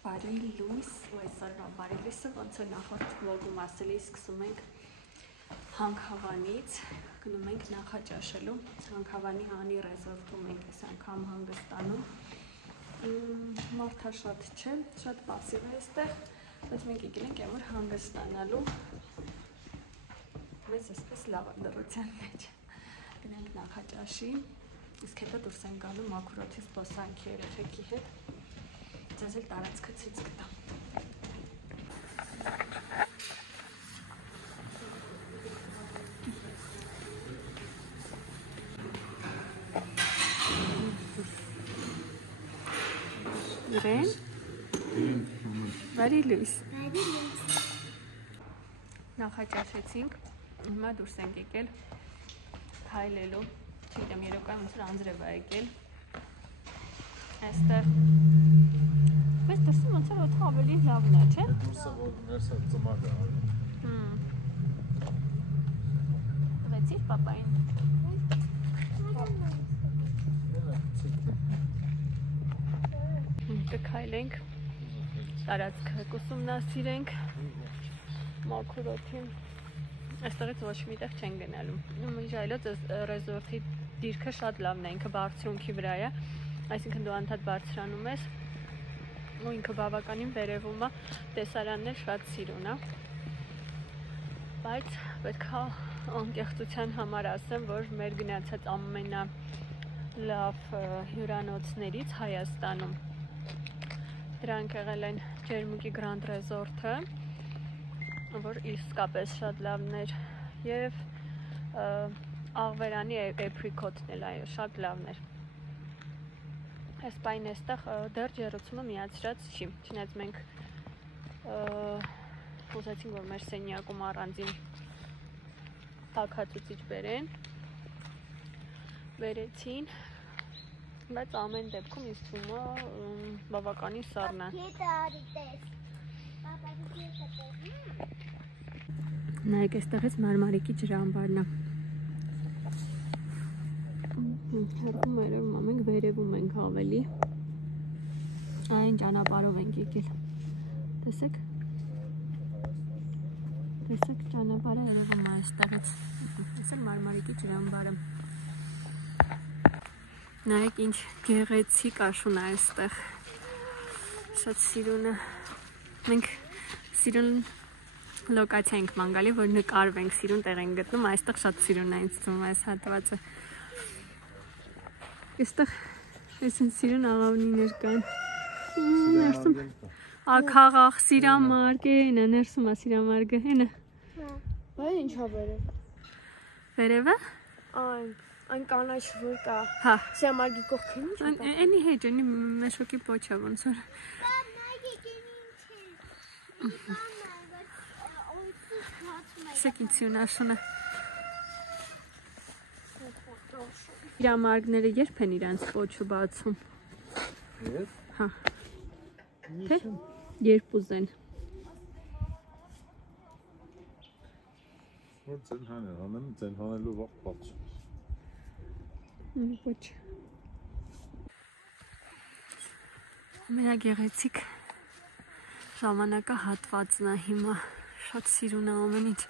Բարի լույս, այսօրվա բարի լույսը ոնց որ նախորդ վլոգում ասելի սկսում ենք Հանքավանից, գնում ենք նախաճաշելու, Հանքավանի Հանի ռեզորտում ենք այս անգամ հանգստանում, մարդը շատ չէ, շատ պասիվ է այստեղ, բայց մենք եկել ենք որ հանգստանալու, մեզ այսպես լավ դրության մեջ, գնանք նախաճաշի, իսկ հետո դուրս ենք գալու մաքուր օդի զբոսանքի երեխեքի հետ, ձեզ էլ տարածքը ցույց կտամ։ Իրեն։ Բարի լույս։ Նախաճաշեցինք, հիմա դուրս ենք եկել քայլելու, չգիտեմ երեկոյան ոնց որ անձրև է եկել։ Այստեղ Բայց դրսում ոնց որ օդը ավելի լավն է, չէ՞։ Դուրսը որ ներսը ծմակ է արում։ Տվեցի՞ր պապային։ Կքայլենք, տարածքը կուսումնասիրենք, մաքուր օդին։ Այստեղից ոչ մի տեղ չեն գնալու։ Մինչ այլոց ռեզորտի դիրքը շատ լավն է, ինքը բարձրունքի վրա է, այսինքն դու անդադ բարձրանում ես, ու ինքը բավականին վերևում է, տեսարանն էլ շատ սիրուն է, բայց պետք է անկեղծության համար ասեմ, որ մեր գնացած ամենալավ հյուրանոցներից Հայաստանում դրանք եղել են Ջերմուկի Grand Resort-ը, որ իսկապես շատ լավն էր, և Աղվերանի Apricot-ն էլ, այո, շատ լավն էր։ Այս պայն էստեղ դեռ ջեռուցումը միացրած չի, չնայած մենք ուզեցինք, որ մեր սենյակում առանձին տաքացուցիչ բերեցին, բայց ամեն դեպքում ինձ թվում է բավականին սառն է։ Նայեք, այստեղից Մարմարիկի ջրամբարն է։ Հեռվում երևում է, մենք վերևում ենք ավելի։ Այն ճանապարհով ենք եկել։ Տեսեք։ Տեսեք ճանապարհը երևում է այստեղից։ Տեսեք Մարմարիկի ջրամբարը։ Նայեք ինչ գեղեցիկ աշուն է այստեղ, շատ սիրուն է, մենք սիրուն լոկացիա ենք ման գալի, որ նկարվենք, սիրուն տեղ ենք գտնում, այստեղ շատ սիրուն է ինձ թվում այս հատվածը, այստեղ այսին սիրուն աղավնիներ կան, ներսում աքաղաղ, սիրամարգ, էնը, ներսում է սիրամարգը, էնը, Բայց ինչ է վերևը, Այն կանաչ որ կա, սիրամարգի կողքին ինչ է։ Էնի հետ, էնի մեշոկի պոչա ոնց որ։ Սեք ինչ սիրուն աշուն է։ Սիրամարգները երբ են իրանց պոչը բացում։ Երբ։ Հա։ Թե երբ ուզեն։ Որ ձենհան են անեմ, ձենհանելու վաղ բաց։ Ոչ։ Ամենագեղեցիկ ժամանակահատվածն է հիմա, շատ սիրուն է ամեն ինչ։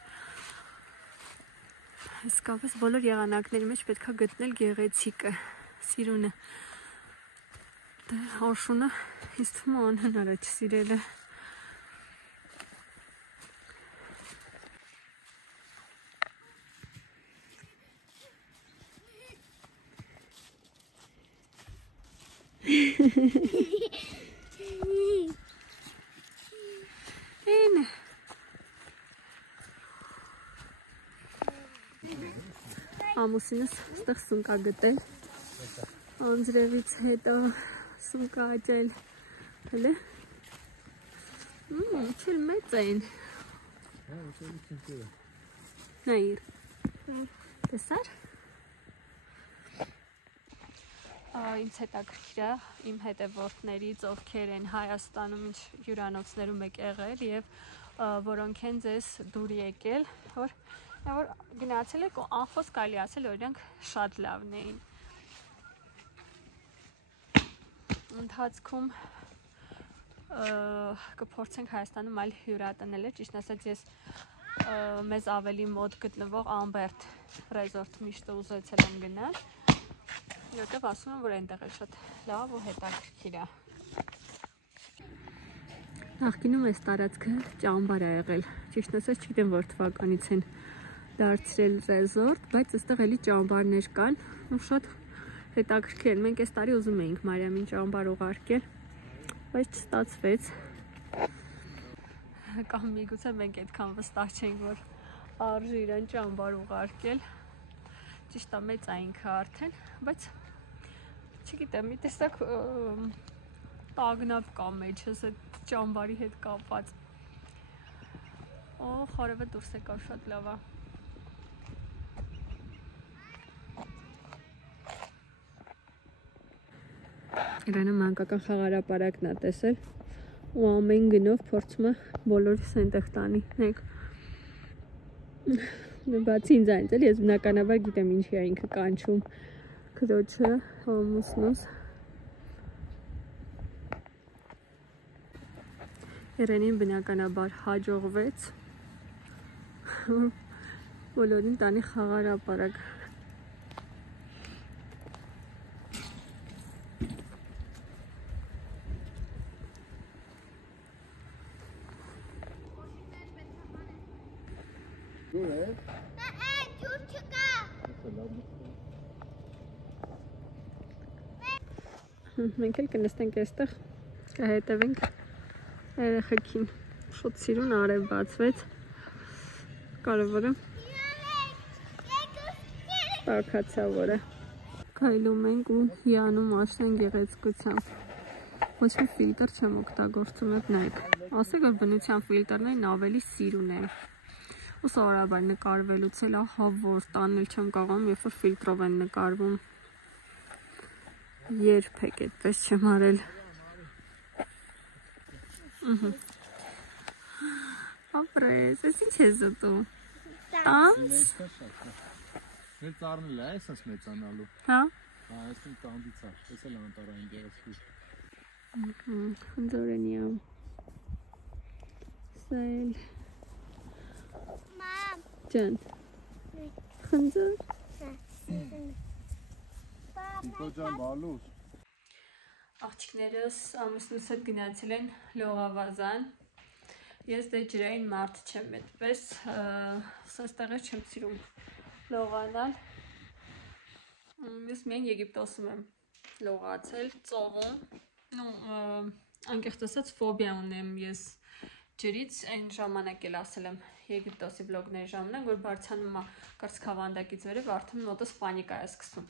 Իսկապես բոլոր եղանակների մեջ պետք է գտնել գեղեցիկը, սիրունը։ Դե աշունը ինձ թվում է անհնար է չսիրելը։ Էնը ամուսինս ստեղ սունկա գտել անձրևից հետո սունկա աճել հլը չել մեծ են նայիր տեսար ինձ հետաքրքիր է իմ հետևորդներից, ովքեր են Հայաստանում ինչ հյուրանոցներում եք եղել և որոնք են ձեզ դուր եկել, որ գնացել եք ու անխոս կարելի ասել, որ իրանք շատ լավն էին։ Ընթացքում կփորձենք Հայաստանում այլ հյուրատնել, ճիշտ ասած ես մեզ ավելի մոտ գտնվող Ամբերտ ռեզորտ միշտ ուզեցել եմ գնալ, որտեղ ասում եմ, որ այնտեղ է շատ լավ ու հետաքրքիր է։ Նախկինում այս տարածքը ճամբար է եղել, ճիշտ ասած չգիտեմ որ թվականից են դարձրել ռեզորտ, բայց այստեղ էլի ճամբարներ կան ու շատ հետաքրքիր են։ Մենք այս տարի ուզում էինք Մարիամին ճամբար ուղարկել, բայց չստացվեց։ Կամ միգուցե մենք այդքան վստահ չենք, որ արժի իրեն ճամբար ուղարկել։ Ճիշտ է, մեծ է ինքը արդեն, բայց չգիտեմ, մի տեսակ տագնապ կա մեջս այդ ճամբարի հետ կապված։ Օ, խարևը դուրս եկավ, շատ լավ է։ Իրանը մանկական խաղարապարակն է տեսել ու ամեն գնով փորձում է բոլորիս այնտեղ տանի։ Նայեք։ Բացի ինձանից էլ ես բնականաբար գիտեմ ինչի է ինքը կանչում քրոջը, ամուսնուս։ Իրենին բնականաբար հաջողվեց բոլորին տանի խաղարապարակ։ Մենք էլ կնստենք այստեղ, կհետևենք երեխեքին, շուտ սիրուն արև բացվեց, կարևորը տաքացավոր է, քայլում ենք ու հիանում աշնան գեղեցկությամբ, ոչ մի ֆիլտր չեմ օգտագործում, եք նայեք, ասեք որ բնության ֆիլտրներն ավելի սիրուն են, ու սովորաբար նկարվելուց էլ ահա որ տանել չեմ կարողանում, երբ որ ֆիլտրով են նկարվում, երբեք այդպես չեմ արել։ Ապրես, ես ինչ ես ուտում։ Տանց։ Մեր ծառնել է, այսպես մեծանալու։ Հա։ Այսինքն տանդից է, ես էլ անտարային գեղեցիկ։ Խնձորենիա։ Սայլ։ Մամ։ Ջան։ Խնձոր։ Ինքոջան բալուս։ Աղջիկներս ամուսնուս հետ գնացել են լողավազան։ Ես դե ջրային մարդ չեմ այդպես, սաստեղեր չեմ սիրում լողանալ։ Ես միայն Եգիպտոսում եմ լողացել, ծովում։ Անկեղծ ասած ֆոբիա ունեմ ես ջրից, այն ժամանակ էլ ասել եմ Եգիպտոսի վլոգների ժամանակ, որ բարձանում է կրծքավանդակից վերև արդեն մոտս պանիկա է սկսում։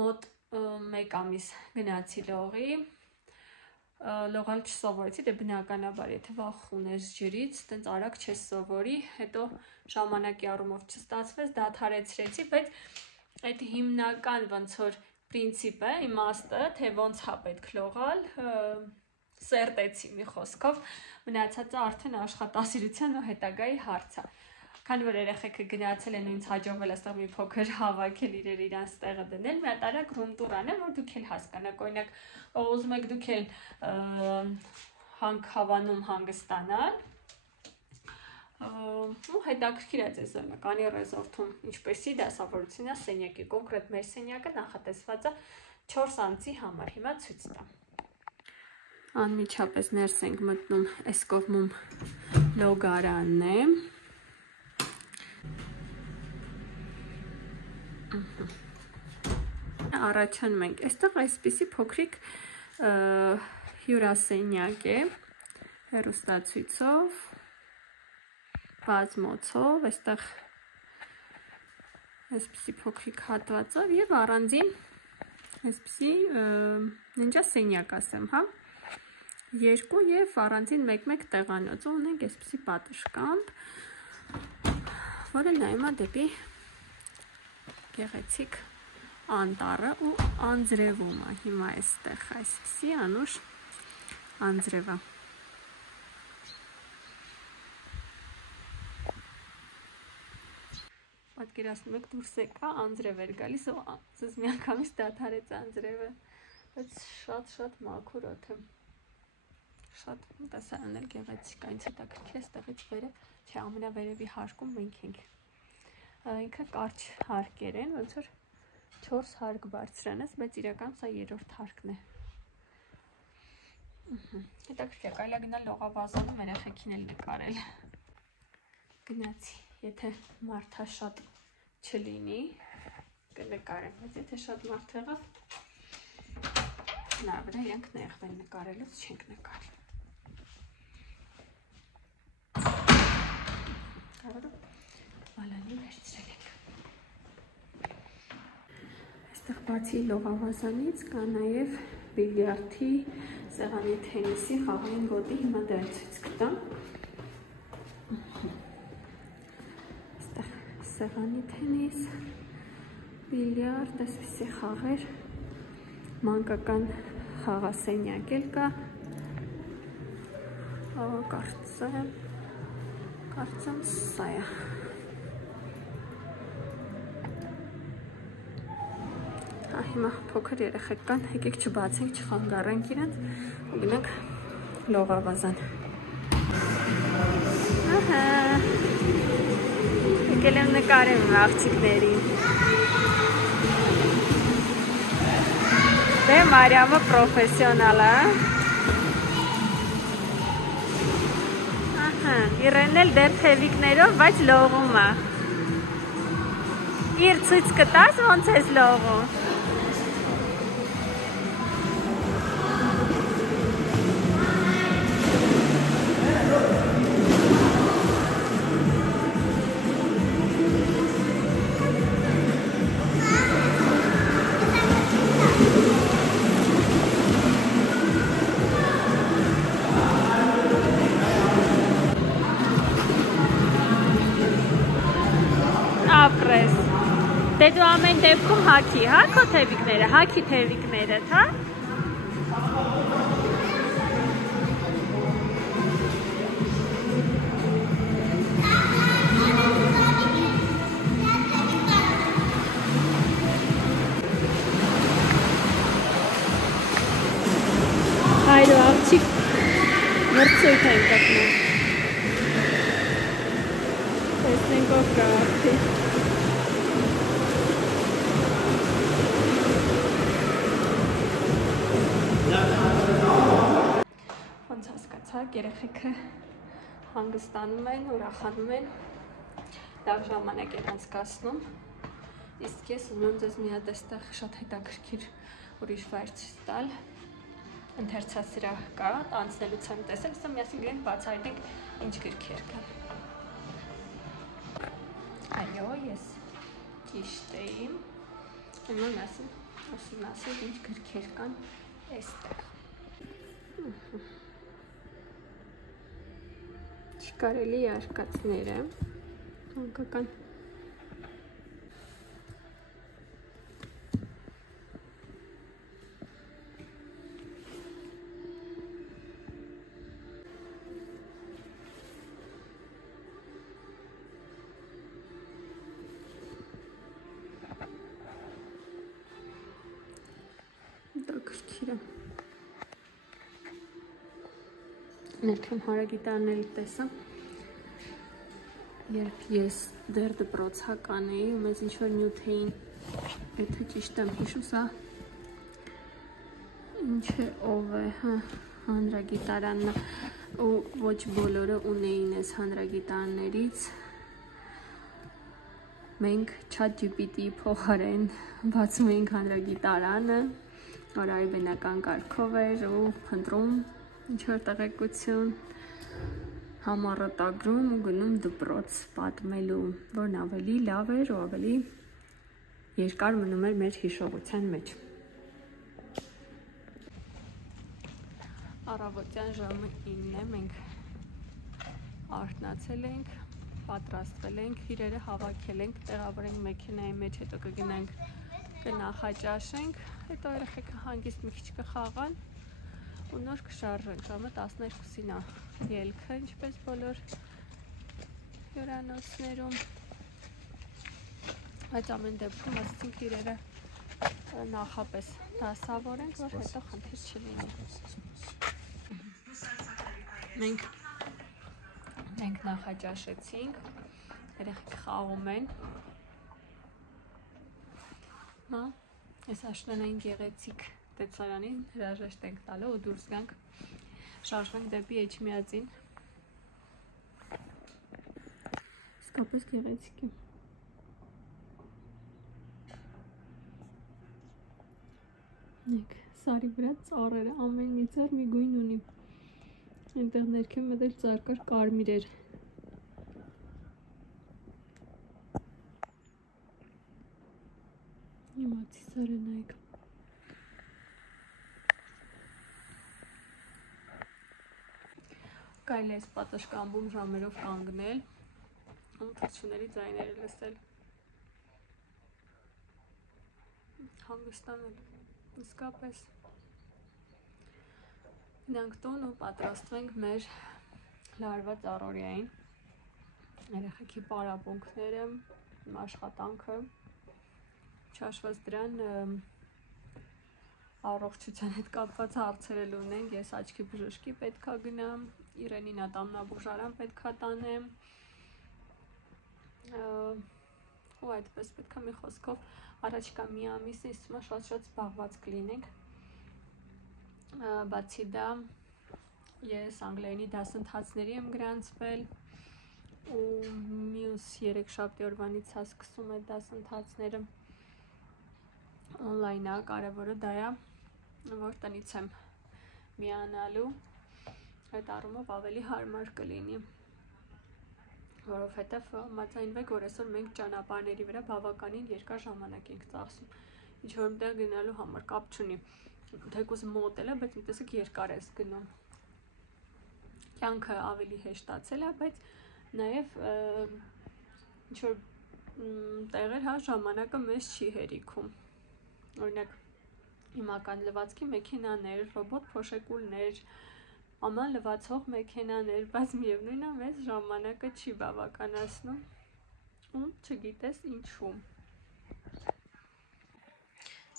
Մոտ 1 ամիս գնացի լողի, լողալ չսովորեցի, դե բնականաբար, եթե վախ ունես ջրից, տենց արագ չես սովորի, հետո ժամանակի առումով չստացվեց, դադարեցրեցի, բայց այդ հիմնական ոնց որ պրինցիպը, իմաստը, թե ոնց է պետք լողալ, սերտեցի մի խոսքով, մնացածը արդեն աշխատասիրության ու հետագայի հարց է։ Քանի որ երեխեքը գնացել են ու ինձ հաջողվել այստեղ մի փոքր հավաքել իրանց տեղը դնել, մի հատ արագ ռում տուր անեմ, որ դուք էլ հասկանաք, օրինակ, ուզում եք դուք էլ հավանում հանգստանալ, ու հետաքրքիր է ձեզ կանի ռեզորտում ինչպեսի դասավորությունն է սենյակի, կոնկրետ մեր սենյակը նախատեսված է 4 անձի համար, հիմա ցույց տամ։ Անմիջապես ներս ենք մտնում, այս կողմում լոգարանն է։ Առաջանում ենք, այստեղ այսպիսի փոքրիկ հյուրասենյակ է, հեռուստացույցով, բազմոցով, այստեղ այսպիսի փոքրիկ հատվածով և առանձին այսպիսի ննջասենյակ ասեմ, հա, 2 և առանձին 1-1 տեղանոց, ունենք այսպիսի պատշգամբ, որը նայում է դեպի գեղեցիկ անտառը ու անձրևում է, հիմա այստեղ այսպիսի անուշ անձրև է։ Պատկերացնում եք դուրս եկա, անձրև էր գալիս ու ձեզ միանգամից դադարեց անձրևը, բայց շատ մաքուր օդը։ Շատ տեսարանն էլ գեղեցիկ, այնց հետաքրքիր է, ստեղից վերը, թե ամենավերևի հարկում մենք ենք։ Ինքը կարճ հարկեր են, ոնց որ 4 հարկ բարձրանես, բայց իրական սա 3-րդ հարկն է։ Հետաքրքիր է, կարելի է գնալ լողավազանում երեխեքին էլ նկարել։ Գնացի, եթե մարդը շատ չլինի, կնկարեմ, բայց եթե շատ մարդ եղավ, հնարավոր է իրենք նեղվեն նկարելուց չենք նկարել։ Բալանի վերցրել ենք։ Այստեղ բացի լողավազանից կա նաև բիլիարդի, սեղանի թենիսի, խաղային գոտի, հիմա դա ցույց կտամ։ Այստեղ սեղանի թենիս, բիլիարդ, այսպիսի խաղեր, մանկական խաղասենյակ էլ կա, կարծեմ սա է։ Հիմա փոքր երեխեք կան, եկեք չբացենք, չխանգարենք իրենց ու գնանք լողավազան։ Ահա, եկել եմ նկարեմ աղջիկներին։ Դե Մարիամը պրոֆեսիոնալ է։ Ահա, Իրենն էլ դեռ թևիկներով, բայց լողում է։ Իր ցույց կտաս ոնց ես լողում։ Ապրես, դե դու ամեն դեպքում հաքի, հա քո թևիկները, հաքի թևիկներդ, հա? Հայրո աղջիկ մրցույթ են կտնում։ Տեսնենք ով կա աղջիկ։ Ոնց հասկացաք, երեխեքը հանգստանում են, ուրախանում են, լավ ժամանակ են անցկացնում, իսկ ես ուզում եմ ձեզ մի հատ այստեղ շատ հետաքրքիր ուրիշ վայր ցույց տալ, ընթերցասրահ կա, անցնելուց եմ տեսել, սա միասին գնանք բացահայտենք ինչ գրքեր կան։ Այո, ես ճիշտ էի, հիմա միասին ուսումնասիրենք ինչ գրքեր կան այստեղ։ Չկարելի արկածները, հանգական գրքիրը։ Ներքին հարագիտարների տեսա, երբ ես դեռ դպրոցական էի ու մեզ ինչ-որ նյութ էին, եթե ճիշտ եմ հիշում, սա ինչ է, ով է, հանրագիտարանն ու ոչ բոլորը ունեին այս հանրագիտարաններից, մենք ChatGPT-ի փոխարեն բացում էինք հանրագիտարանը, օրայի բնական կարգով էր ու փնտրում ինչ-որ տեղեկություն, համառը տագրում ու գնում դպրոց պատմելու, որն ավելի լավ էր ու ավելի երկար մնում էր մեր հիշողության մեջ։ Առավոտյան ժամը 9 է, մենք արթնացել ենք, պատրաստվել ենք, իրերը հավաքել ենք, տեղավորենք մեքենայի մեջ, հետո կգնանք կնախաճաշենք, հետո երեխեքը հանգիստ մի քիչ կխաղան ու նոր կշարժենք, ժամը 12-ին է ելքը, ինչպես բոլոր հյուրանոցներում, բայց ամեն դեպքում ասեցինք իրերը նախապես դասավորենք, որ հետո խնդիր չլինի։ Մենք նախաճաշեցինք, երեխեք խաղում են, ես աշնանային գեղեցիկ տեսարանին հրաժեշտ ենք տալու ու դուրս գանք, շարժվենք դեպի Էջմիածին, իսկապես գեղեցիկ է, նեք սարի վրա ծառերը, ամեն մի ծառ մի գույն ունի, այնտեղ ներքև մտել ծառ կարմիր էր։ Իմացի սարը նայք։ Կարելի է այս պատշգամբում ժամերով կանգնել, ու թռչունների ձայները լսել։ Հանգստանել, իսկապես։ Գնանք տուն ու պատրաստվենք մեր լարված առօրյային, երեխեքի պարապմունքները, աշխատանքը, չհաշված դրան առողջության հետ կապված հարցեր ունենք, ես աչքի բժշկի պետքա գնամ, Իրենին ատամնաբուժարան պետքա տանեմ, ու այդպես պետքա մի խոսքով առաջիկա մի ամիսը ինձ թվում է շատ զբաղված կլինենք, բացի դա ես անգլերենի դասընթացների եմ գրանցվել ու մյուս 3 շաբթի օրվանից է սկսում այդ դասընթացները օնլայն է, կարևորը դա է, որ տնից եմ միանալու, այդ առումով ավելի հարմար կլինի, որովհետև համաձայնվեք, որ այսօր մենք ճանապարհների վրա բավականին երկար ժամանակ ենք ծախսում, ինչ որ մտեղ գնալու համար կապ չունի, թեկուզ մոտ էլ է, բայց մի տեսակ երկար ես գնում, կյանքը ավելի հեշտացել է, բայց նաև ինչ որ տեղեր ժամանակը մեզ չի հերիքում, օրինակ հիմական լվացքի մեքենաներ, ռոբոտ փոշեկուլներ, աման լվացող մեքենաներ, բայց միևնույն է մեզ ժամանակը չի բավականացնում ու չգիտես ինչու։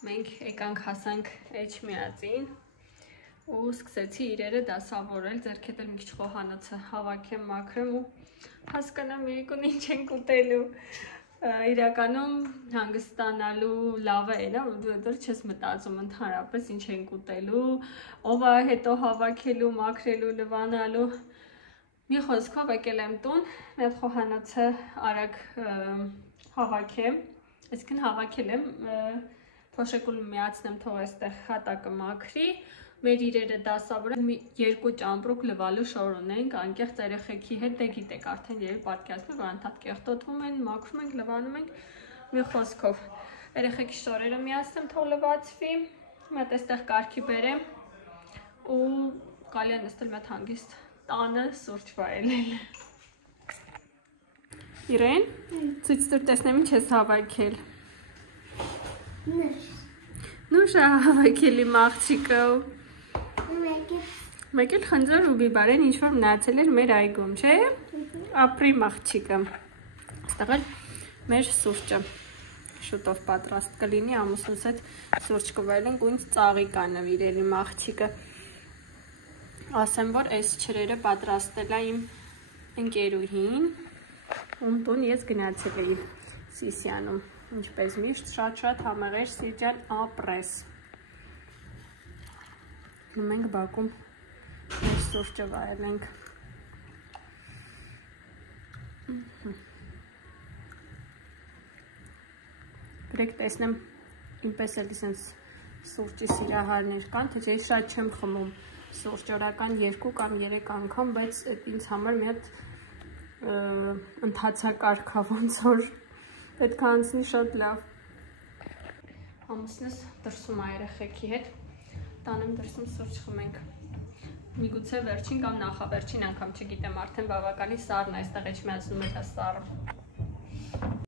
Մենք եկանք հասանք Էջմիածին ու սկսեցի իրերը դասավորել, ձեռքեդ էլ մի քիչ խոհանոցը հավաքեմ, մաքրեմ ու հասկանամ երեկոն ինչ ենք ուտելու։ Իրականում հանգստանալու լավը է, որ դու դեռ չես մտածում ընդհանրապես ինչ ենք ուտելու, ով է հետո հավաքելու, մաքրելու, լվանալու։ Մի խոսքով եկել եմ տուն, մի հատ խոհանոցը արագ հավաքեմ, այսինքն հավաքել եմ, փոշեկուլը միացնեմ, թող այստեղ հատակը մաքրի, մեր իրերը դասավորել, 2 ճամպրուկ լվալու շոր ունենք, անկեղծ երեխեքի հետ, դե գիտեք արդեն երբ պատկերացնում, որ անդադ կեղտոտվում են, մաքրում ենք, լվանում ենք, մի խոսքով երեխեքի շորերը միացնեմ, թող լվացվի, մի հատ այստեղ կարգի բերեմ ու կարելի է նստել մի հատ հանգիստ տանը սուրճ վայելել։ Իրեն, ցույց տուր տեսնեմ ինչ ես հավաքել։ Նուշ է հավաքել իմ աղջիկը։ Մեկ էլ խնձոր ու բիբարեն ինչ որ մնացել էր մեր այգում, չէ՞։ Ապրի աղջիկը։ Այստեղ էլ մեր սուրճը շուտով պատրաստ կլինի, ամուսնուս հետ սուրճ կվայելենք ու ինձ ծաղիկ ա նվիրել իմ աղջիկը։ Ասեմ, որ այս չրերը պատրաստել է իմ ընկերուհին, ում տուն ես գնացել էի Սիսիանում, ինչպես միշտ շատ համեղեր Սիրջան ապրես։ Մենք բակում մեր սուրճը վայելենք։ Գրեք տեսնեմ, ինպես էլ իսենց սուրճի սիրահարներ կան, թե չէ շատ չեմ խմում սուրճ, օրական 2 կամ 3 անգամ, բայց ինձ համար մի հատ ընթացակարգ է, ոնց որ պետք է անցնի շատ լավ։ Ամուսնս դրսում է երեխեքի հետ, տանեմ դրսում սուրճ խմենք։ Միգուցե վերջին կամ նախավերջին անգամ, չգիտեմ, արդեն բավականին սառն է, այստեղ Էջմիածնում է դա սառը։